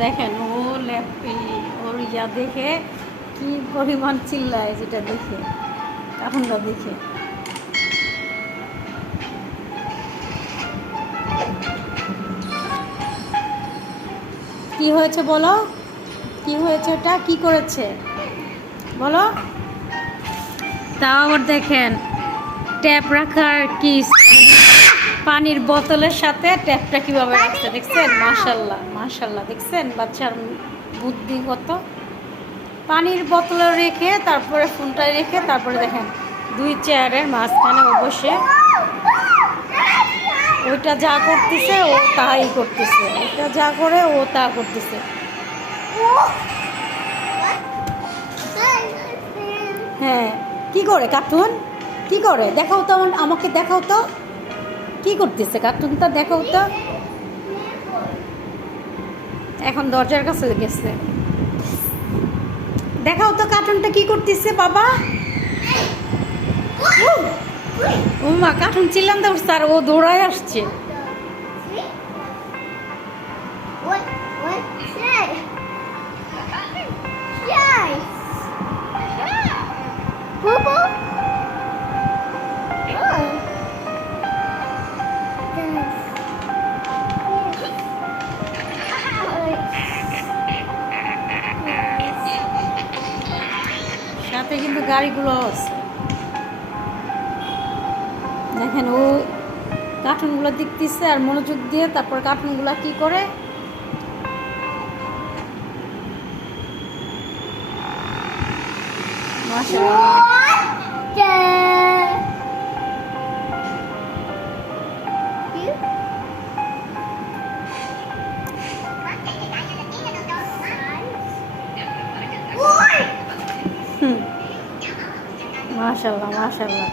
দেখেন ও ওর ইয়া দেখে কি পরিমাণ চিল্লায়, যেটা দেখে কার্টুনটা দেখে। কি হয়েছে বলো, কি হয়েছে, ওটা কি করেছে বলো। তাও আবার দেখেন ট্যাপ রাখার কি, পানির বোতলের সাথে ট্যাপটা কিভাবে রাখছে দেখছেন? মাশাল্লাহ মাশাল্লাহ, দেখছেন বাচ্চার বুদ্ধি কত। পানির বোতলে রেখে তারপরে ফোনটা রেখে তারপরে দেখেন দুই চেয়ারের মাঝখানে ও বসে ওইটা যা করতেছে ও তাই করতেছে, ওইটা যা করে ও তা করতেছে। হ্যাঁ, কি করে কার্টুন, কি করে দেখাও তো, আমাকে দেখাও তো কি করতেছে কার্টুনটা, দেখাও তো। এখন দরজার কাছে গেছে, দেখাও তো কার্টুনটা কি করতেছে বাবা। ও মা, কার্টুন চিল্লাম তো উঠছে আর ও দৌড়ায় আসছে। সাথে কিন্তু গাড়িগুলো আছে, দেখেন ও কার্টুনগুলো দেখতেছে আর মনোযোগ দিয়ে তারপর কার্টুনগুলো কি করে। মাশাআল্লাহ, মাশাআল্লাহ মাশাআল্লাহ।